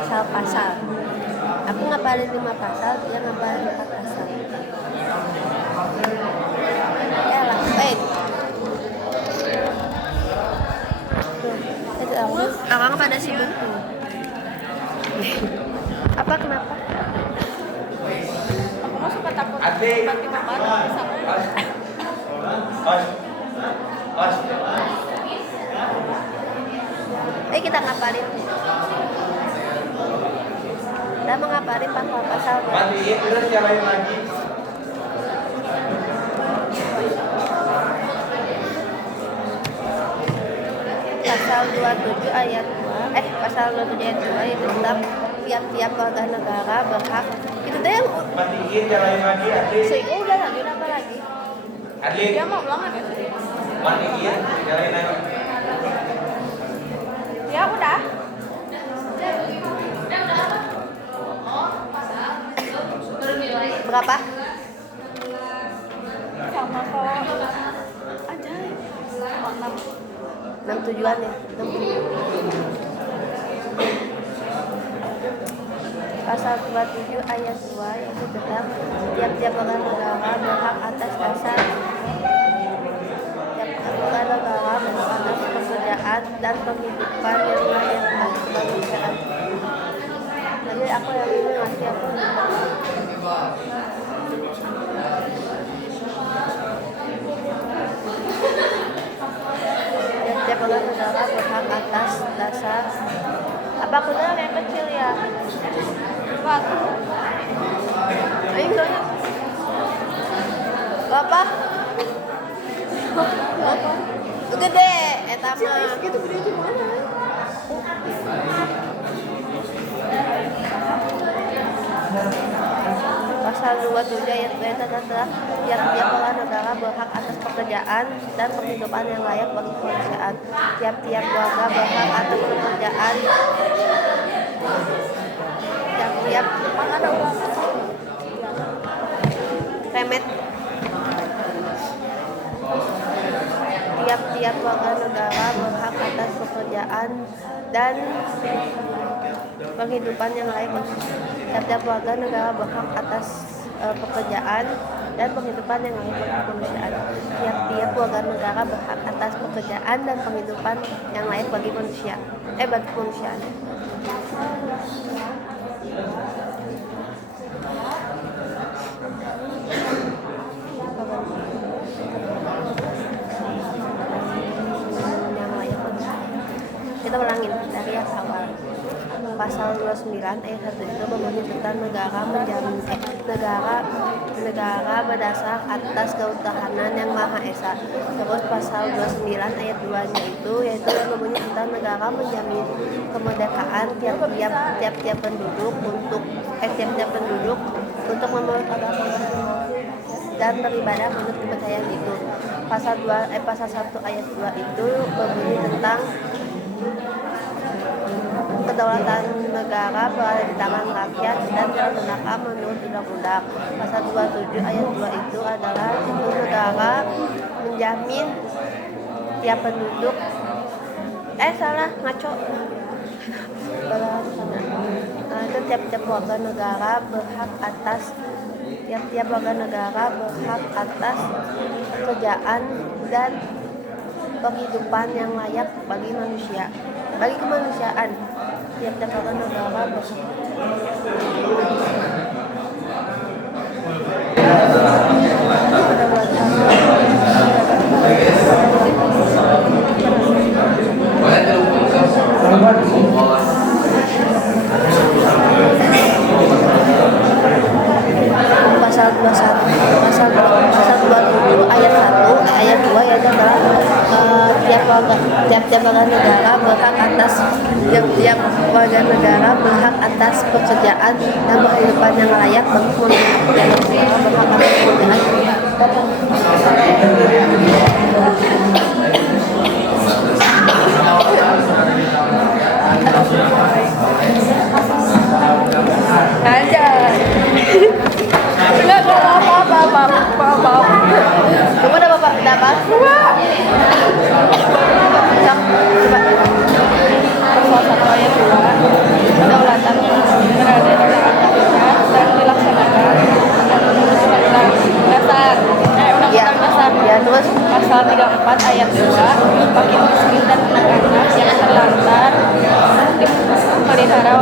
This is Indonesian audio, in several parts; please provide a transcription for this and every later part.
pasal-pasal. Aku ngapalin 5 pasal, dia ngapalin 4 pasal. Akang pada sibuk tuh. Apa kenapa? Aku mah suka takut tiba-tiba batuk sama. Kita ngapalin. Kita mengapalin pasal-pasal. Matiin terus nyalain lagi. Pasal 27 ayat 2 pasal 27 ayat 2 itu tentang tiap-tiap warga negara berhak itu deh yang Matiin nyalain lagi Adli. udah lanjut apa lagi? Adli. Dia mau ulangan ya? Matiin nyalain lagi. Ya udah. Berapa? Sama kalau aja. 6 tujuan ya. 6 tujuan. Pasal 27 ayat 2 yaitu tentang tiap-tiap warga negara berhak atas dasar tiap-tiap warga negara berhak atas pekerjaan dan penghidupan yang layak bagi kemanusiaan. Jadi aku yang ini ngasih aku tiap-tiap warga negara berhak atas dasar apa kuda yang kecil ya? Batu. Ayo Bapak. Gede, eta mah. Gitu gede gimana? Pasal 27 ayat 2 adalah tiap-tiap warga negara berhak atas pekerjaan dan penghidupan yang layak bagi kemanusiaan. Tiap-tiap warga berhak atas pekerjaan. Tiap-tiap Mana ada ulangan? remet. Tiap-tiap warga negara berhak atas pekerjaan dan penghidupan yang layak bagi tiap-tiap warga negara berhak atas pekerjaan dan penghidupan yang layak bagi kemanusiaan. Tiap-tiap warga negara berhak atas pekerjaan dan penghidupan yang layak bagi manusia. Bagi kemanusiaan. Yang layak bagi. Kita ulangin dari yang awal. Pasal 29 ayat 1 itu membahas tentang negara menjamin negara berdasar atas keutahanan yang Maha Esa. Terus pasal 29 ayat 2-nya itu yaitu membahas tentang negara menjamin kemerdekaan tiap-tiap penduduk untuk memeluk agama dan beribadah menurut kepercayaan itu. Pasal 1 ayat 2 itu membahas tentang kedaulatan negara berada di tangan rakyat dan dilaksanakan menurut undang-undang. Pasal 27 ayat 2 itu adalah itu negara menjamin tiap penduduk ngaco. Itu tiap-tiap warga negara berhak atas pekerjaan dan penghidupan yang layak bagi kemanusiaan. Tiap-tiap warga negara berhak. Pasal 27 ayat 2 yaitu adalah tiap-tiap warga negara berhak atas pekerjaan dan kehidupan yang layak bagi manusia. Berhak atas pekerjaan. Aja. Enggak apa-apa. Kamu udah bapak dapat? Coba. Pasal 1 ayat 2 kedaulatan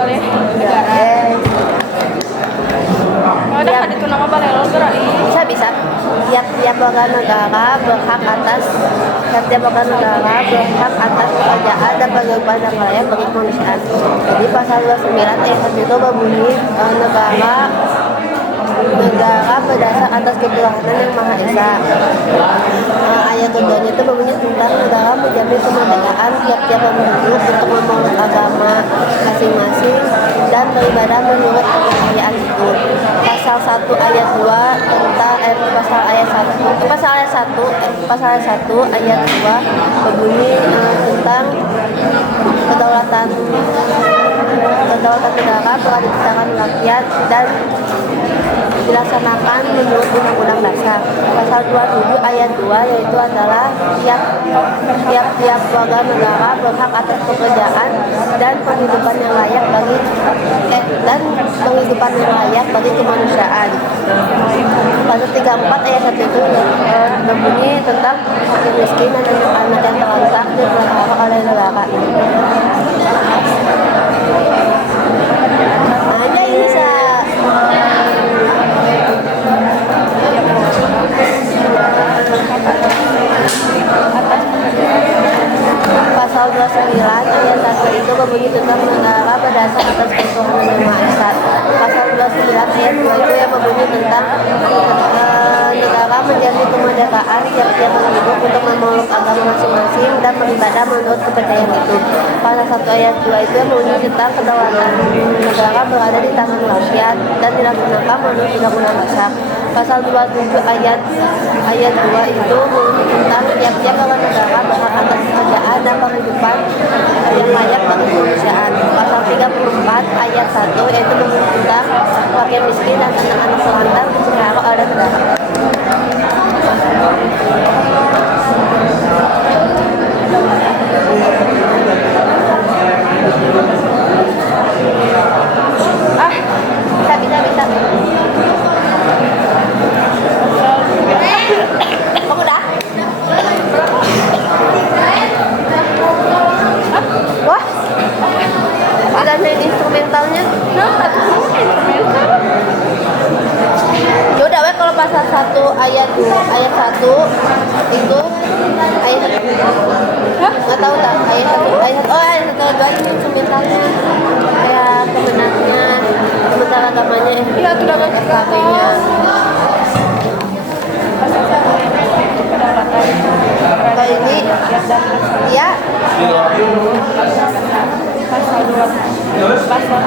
balai negara. Oh, ada kan itu nama balai negara ini. Bisa. Tiap-tiap warga negara berhak atas pekerjaan dan kehidupan yang layak bagi kemanusiaan. Jadi pasal 29 ayat 1 itu berbunyi negara berdasar atas ketuhanan yang Maha Esa. Ayat keduanya itu berbunyi tentang negara menjamin kemerdekaan tiap-tiap penduduk untuk memeluk agama masing-masing dan beribadah menurut kepercayaan itu. Pasal 1 ayat 2 tentang pasal 1 ayat 2 berbunyi tentang kedaulatan negara berada di tangan rakyat dan dilaksanakan menurut Undang-Undang Dasar. Pasal 27 ayat 2 yaitu adalah tiap warga negara berhak atas pekerjaan dan penghidupan yang layak bagi kemanusiaan. Pasal 34 ayat 1 itu berbunyi tentang fakir miskin dan anak-anak yang terlantar dipelihara oleh negara. Hanya ini Pasal 29 ayat 1 itu berbunyi tentang negara berdasar atas ketuhanan yang Maha Esa. Pasal 29 ayat 2 itu yang berbunyi tentang negara menjamin kemerdekaan tiap-tiap penduduk untuk memeluk agama masing-masing dan beribadah menurut kepercayaan itu. Pasal 1 ayat 2 itu yang berbunyi tentang kedaulatan negara berada di tangan rakyat dan dilaksanakan menurut Undang-Undang Dasar. Pasal 27 ayat 2 itu berbunyi tentang tiap-tiap warga negara berhak atas pekerjaan dan penghidupan yang layak bagi kemanusiaan. Pasal 34 ayat 1 yaitu berbunyi tentang fakir miskin dan anak-anak terlantar dipelihara oleh negara. Bisa. Kamu udah? Wah, ada main instrumentalnya. Yaudah, kalau pasal 1 ayat 1 itu nggak tahu tak ayat 1 ini instrumentalnya kayak kemenangnya sementara agamanya SKP-nya. Kalau ini ya Pasal 2 pasal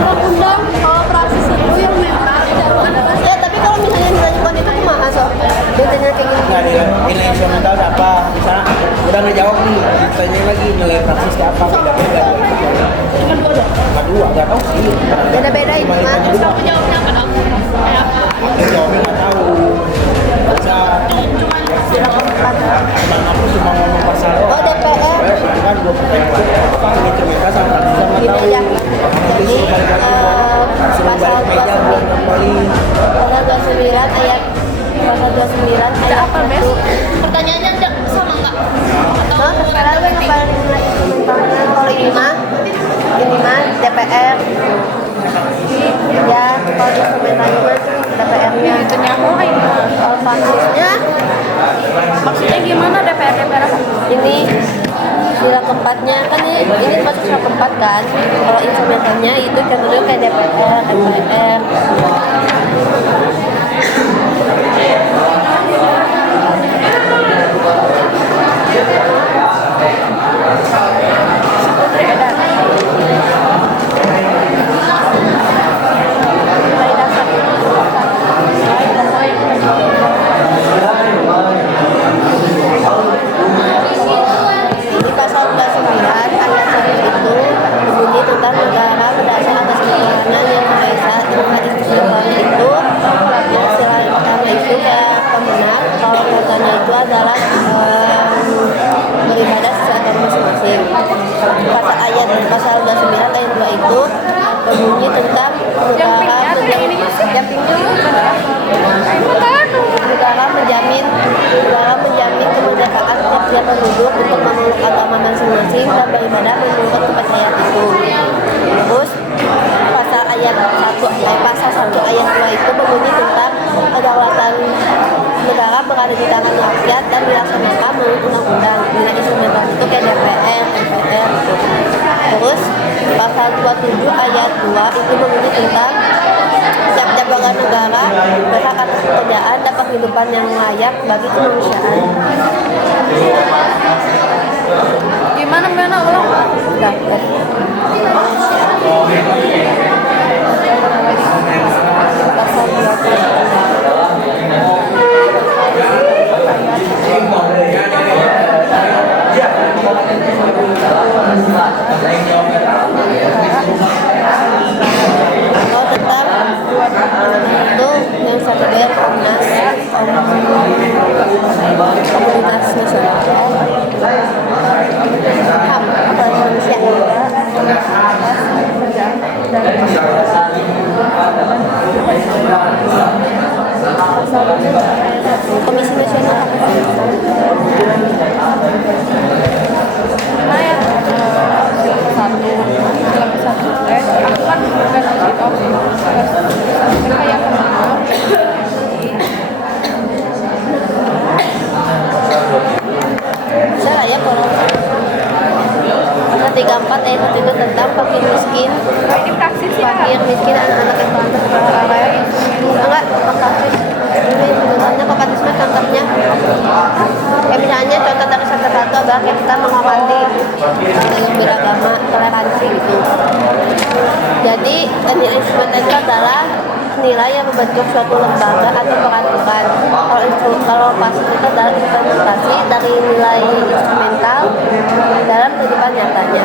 'Undang-undang Operasi Seru yang siapa beda-beda dua nggak tahu sih Beda-beda ini mah. Kamu jawabnya apa dong? Kayak apa? aku jawabnya nggak tahu bisa Sila keempat. aku cuma ngomong pasal Oh, DPR. itu kan dua pertanyaan itu mereka sama sama Gini tahu aja. Jadi pasal 29 ayat pasal 29 ayat Apa, Bes? 1. Pertanyaannya sama nggak? Hah? Sekarang gue ngapain instrumen kalau ini mah DPR. Ya, kalau instrumen mah DPR-nya. Itu nyamulain. Kalau pansisnya Maksudnya gimana DPR apa? ini sila keempatnya kan ini masuk sila keempat kan. Kalau instrumentalnya itu contohnya kayak DPR, MPR. Di pasal 29 ayat 1 itu berbunyi tentang negara berdasar atas ketuhanan yang Maha Esa. Dengan istilah itu yang sila pertama itu kayak pemenang, kalau katanya itu adalah beribadah sesuai agama masing-masing. Pasal 29 ayat 2 itu berbunyi tentang negara menjamin kemerdekaan tiap penduduk untuk memeluk agama masing-masing dan beribadah menurut kepercayaan itu. Terus pasal 1 ayat 2 itu berbunyi tentang kedaulatan negara berada di tangan rakyat dan dilaksanakan menurut undang-undang. Dengan instrumental itu kayak DPR, MPR gitu. Terus pasal 27 ayat 2 itu berbunyi tentang tiap-tiap warga negara berhak atas pekerjaan dan penghidupan yang layak bagi kemanusiaan. Gimana ulang? Udah, pasal 27. Kalau tentang itu yang satu dia Komnas Komunitas Nasional HAM apa manusia Komisi Nasional Hak Asasi Aku kan bukan kayak bisa lah ya kalau pasal 34 ayat 1 itu tentang fakir miskin, ini praksis ya. fakir miskin anak-anak yang telantar berhalangan. Enggak, fakir ini sebenarnya fakir contohnya kayak misalnya contoh dari satu-satu adalah kayak kita menghormati dalam beragama toleransi gitu. Jadi nilai instrumen itu adalah nilai yang membentuk suatu lembaga atau peraturan. Kalau pasal itu adalah implementasi dari nilai instrumental dalam kehidupan nyatanya.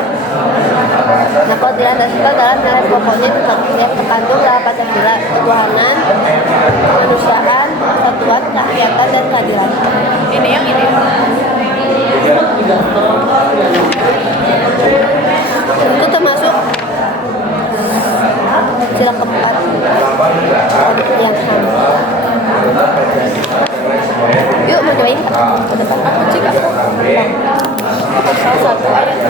Nah, kalau nilai dasar itu adalah nilai pokoknya yang terkandung dalam Pancasila, ketuhanan, kemanusiaan, persatuan, kerakyatan, dan keadilan. Ini yang ini. Itu termasuk sila keempat yang HAM. Yuk mau join ke depan aku juga. Pasal 1 ayat 2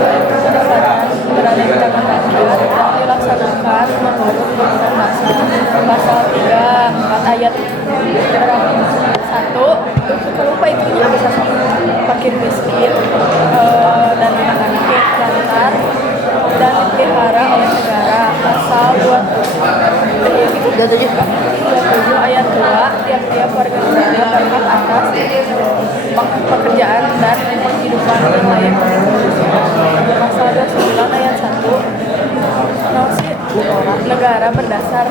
berada di tangan rakyat dan dilaksanakan menurut undang-undang dasar. Pasal 3 4 ayat 1 lupa itu bisa fakir miskin dan anak-anak yang terlantar dan dipelihara oleh negara. Pasal 27 ayat 2 tiap-tiap warga negara berhak atas pekerjaan dan penghidupan yang layak. Pasal 29 ayat 1 negara berdasar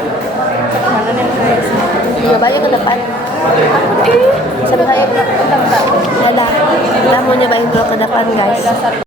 ketuhanan yang Maha Esa. Coba aja ke depan. Takut Sebentar ya, bentar. Ada. Kita mau nyobain dulu ke depan guys. Dasar